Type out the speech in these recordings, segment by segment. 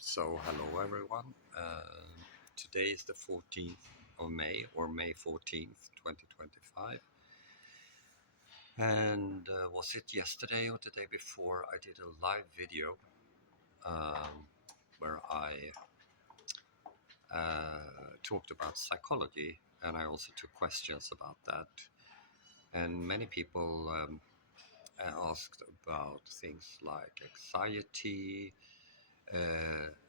Hello everyone. Today is the 14th of May, or May 14th, 2025. And was it yesterday or the day before? I did a live video where I talked about psychology, and I also took questions about that. And many people asked about things like anxiety,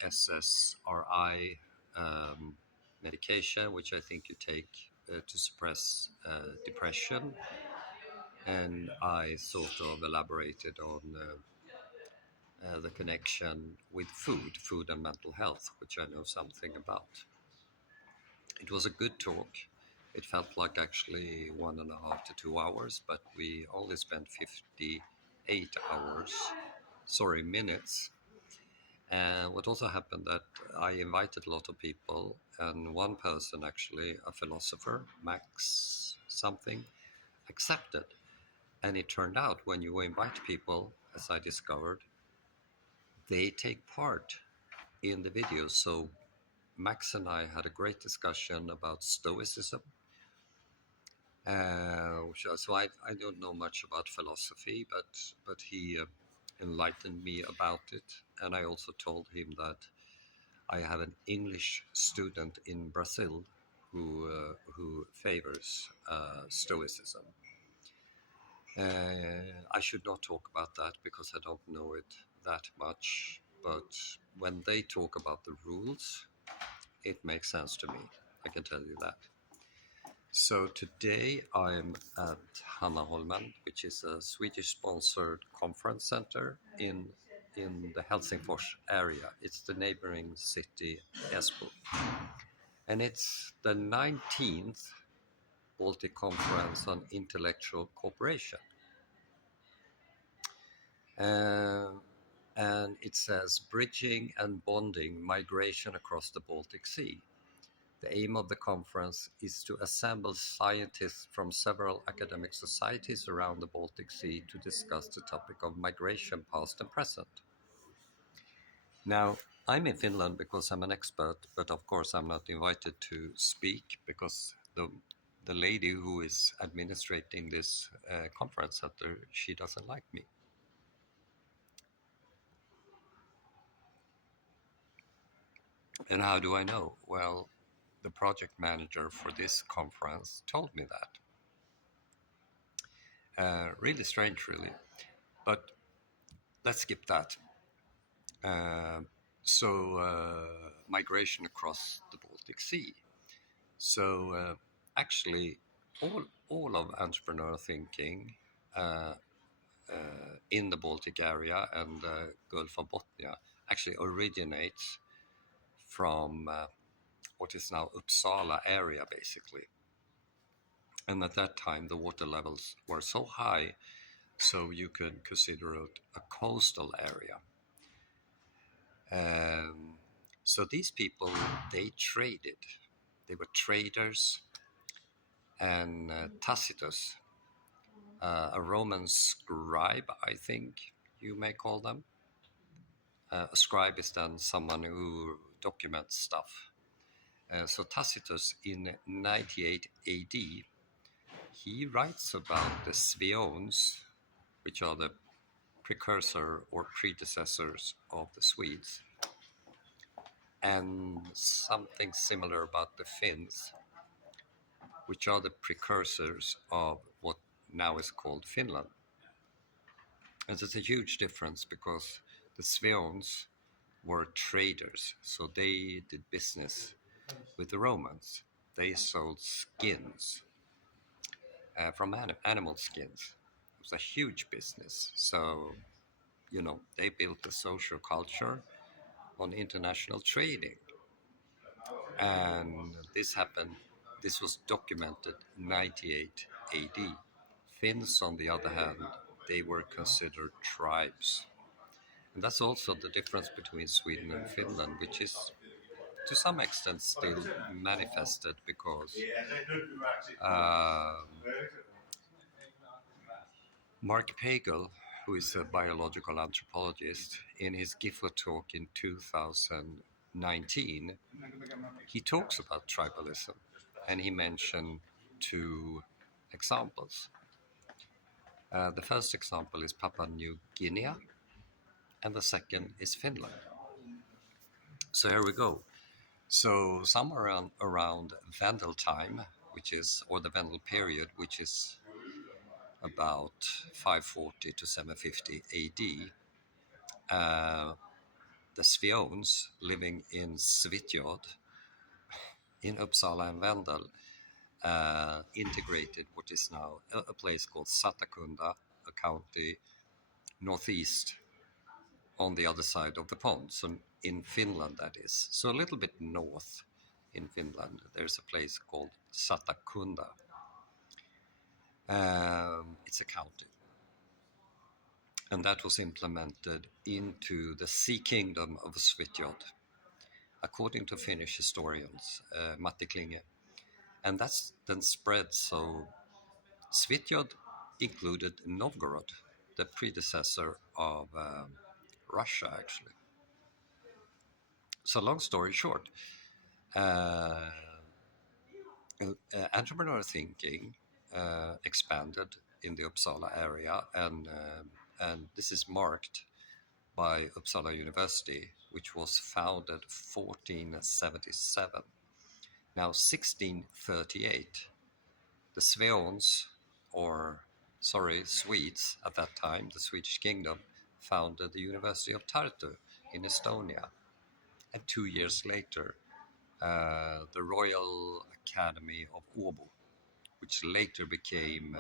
SSRI medication, which I think you take to suppress depression. And I sort of elaborated on the connection with food and mental health, which I know something about. It was a good talk. It felt like actually 1.5 to 2 hours, but we only spent 58 hours, sorry, minutes. And what also happened that I invited a lot of people, and one person actually, a philosopher, Max something, accepted. And it turned out when you invite people, as I discovered, they take part in the videos. So Max and I had a great discussion about Stoicism. I don't know much about philosophy, but he enlightened me about it. And I also told him that I have an English student in Brazil who favors Stoicism. I should not talk about that because I don't know it that much. But when they talk about the rules, it makes sense to me. I can tell you that. So today I'm at Hannaholmen, which is a Swedish-sponsored conference center in the Helsingfors area. It's the neighboring city, Espoo. And it's the 19th Baltic Conference on Intellectual Cooperation. And it says bridging and bonding migration across the Baltic Sea. The aim of the conference is to assemble scientists from several academic societies around the Baltic Sea to discuss the topic of migration, past and present. Now, I'm in Finland because I'm an expert, but of course I'm not invited to speak because the lady who is administrating this conference center, she doesn't like me. And how do I know? Well, the project manager for this conference told me that. Really strange, really. But let's skip that. Uh, Migration across the Baltic Sea. Actually, all of entrepreneur thinking uh, in the Baltic area and the Gulf of Bothnia actually originates from what is now Uppsala area, basically. And at that time, the water levels were so high, so you could consider it a coastal area. So these people, they traded. They were traders, and Tacitus, a Roman scribe, I think you may call them. A scribe is then someone who documents stuff. So Tacitus, in 98 AD, he writes about the Sveones, which are the precursor or predecessors of the Swedes, and something similar about the Finns, which are the precursors of what now is called Finland. And there's a huge difference because the Sveones were traders, so they did business with the Romans. They sold skins from animal skins. It was a huge business. So, they built a social culture on international trading. And this was documented 98 AD. Finns, on the other hand, they were considered tribes. And that's also the difference between Sweden and Finland, which is to some extent still manifested because Mark Pagel, who is a biological anthropologist, in his Gifford talk in 2019, he talks about tribalism, and he mentioned two examples. The first example is Papua New Guinea, and the second is Finland. So here we go. So somewhere around Vendel time, which is, or the Vendel period, which is about 540 to 750 AD, the Sveones living in Svitjod, in Uppsala and Vendel, integrated what is now a place called Satakunda, a county northeast on the other side of the pond. So in Finland, that is. So a little bit north in Finland, there's a place called Satakunda. It's a county. And that was implemented into the Sea Kingdom of Svitjod, according to Finnish historians, Matti Klinge. And that's then spread. So Svitjod included Novgorod, the predecessor of Russia, actually. So long story short, uh, entrepreneur thinking expanded in the Uppsala area, and this is marked by Uppsala University, which was founded 1477. Now, 1638, the Sveones, Swedes at that time, the Swedish kingdom, founded the University of Tartu in Estonia. And 2 years later, the Royal Academy of Åbo, which later became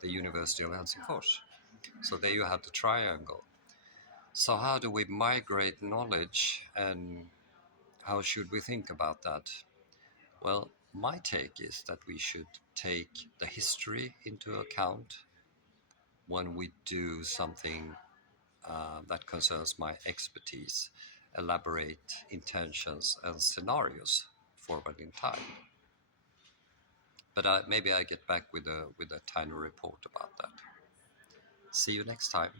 the University of Helsingfors. So there you have the triangle. So how do we migrate knowledge, and how should we think about that? Well, my take is that we should take the history into account when we do something that concerns my expertise, elaborate intentions and scenarios forward in time. But maybe I get back with a tiny report about that. See you next time.